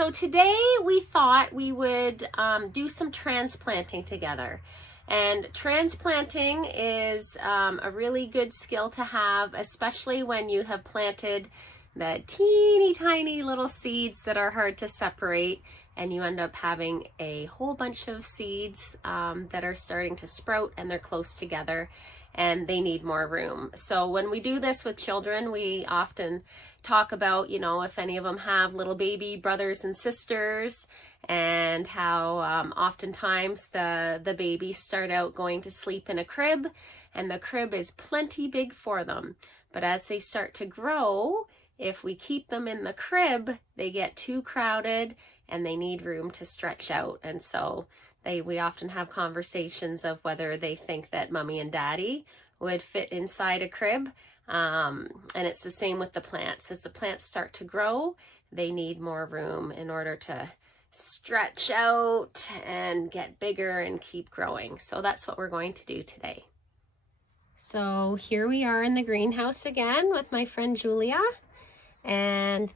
So today we thought we would do some transplanting together. And transplanting is a really good skill to have, especially when you have planted the teeny tiny little seeds that are hard to separate, and you end up having a whole bunch of seeds that are starting to sprout and they're close together and they need more room. So when we do this with children, we often talk about, if any of them have little baby brothers and sisters, and how oftentimes the babies start out going to sleep in a crib, and the crib is plenty big for them. But as they start to grow, if we keep them in the crib, they get too crowded and they need room to stretch out. And so we often have conversations of whether they think that mommy and daddy would fit inside a crib. And it's the same with the plants. As the plants start to grow, they need more room in order to stretch out and get bigger and keep growing. So that's what we're going to do today. So here we are in the greenhouse again with my friend Julia. And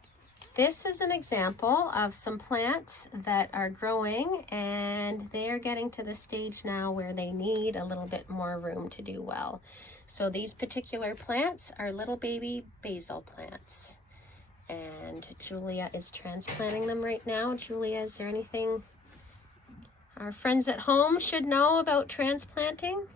this is an example of some plants that are growing, and they are getting to the stage now where they need a little bit more room to do well. So these particular plants are little baby basil plants, and Julia is transplanting them right now. Julia, is there anything our friends at home should know about transplanting?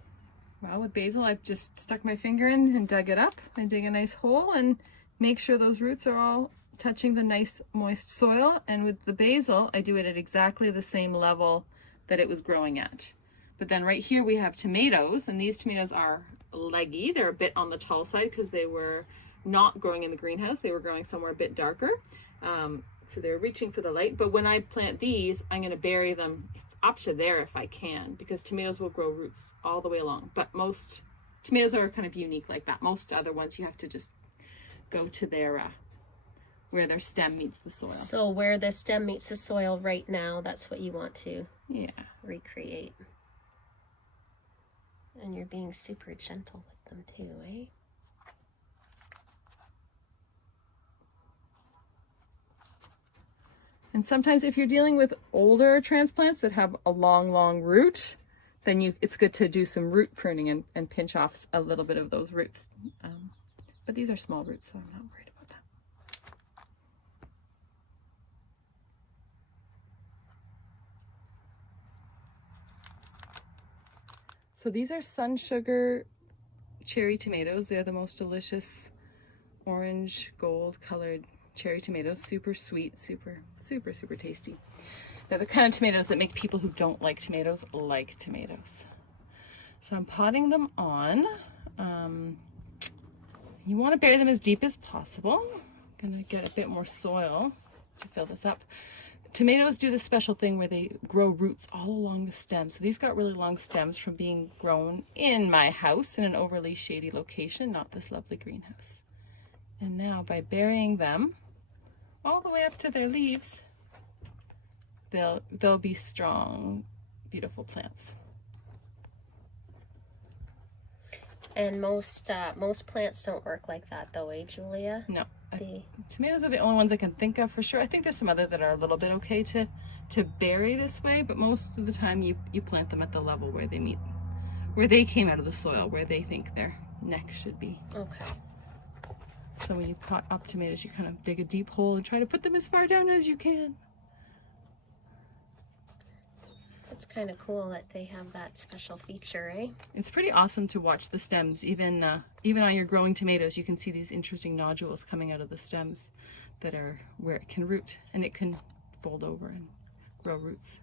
Well, with basil, I've just stuck my finger in and dug it up. I dig a nice hole and make sure those roots are all touching the nice moist soil. And with the basil, I do it at exactly the same level that it was growing at. But then right here we have tomatoes, and these tomatoes are leggy. They're a bit on the tall side because they were not growing in the greenhouse. They were growing somewhere a bit darker. So they're reaching for the light. But when I plant these, I'm going to bury them up to there if I can, because tomatoes will grow roots all the way along. But most tomatoes are kind of unique like that. Most other ones you have to just go to their where their stem meets the soil. So where the stem meets the soil right now, that's what you want to recreate. And you're being super gentle with them too, eh? And sometimes if you're dealing with older transplants that have a long root, then it's good to do some root pruning and pinch off a little bit of those roots. But these are small roots, so I'm not worried about that. So these are sun sugar cherry tomatoes. They're the most delicious orange gold colored cherry tomatoes. Super sweet, super tasty. They're the kind of tomatoes that make people who don't like tomatoes like tomatoes. So I'm potting them on. You want to bury them as deep as possible. I'm going to get a bit more soil to fill this up. Tomatoes do this special thing where they grow roots all along the stem. So these got really long stems from being grown in my house in an overly shady location, not this lovely greenhouse. And now by burying them all the way up to their leaves, they'll be strong, beautiful plants. And most plants don't work like that though, eh, Julia? No. Tomatoes are the only ones I can think of for sure. I think there's some other that are a little bit okay to bury this way, but most of the time you plant them at the level where they meet, where they came out of the soil, where they think their neck should be. Okay. So when you pot up tomatoes, you kind of dig a deep hole and try to put them as far down as you can. It's kind of cool that they have that special feature, eh? It's pretty awesome to watch the stems. Even on your growing tomatoes, you can see these interesting nodules coming out of the stems that are where it can root, and it can fold over and grow roots.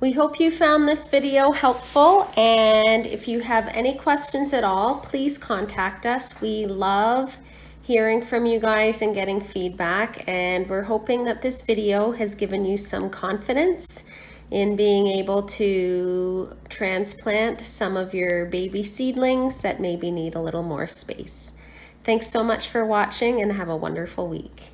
We hope you found this video helpful, and if you have any questions at all, please contact us. We love hearing from you guys and getting feedback, and we're hoping that this video has given you some confidence in being able to transplant some of your baby seedlings that maybe need a little more space. Thanks so much for watching, and have a wonderful week.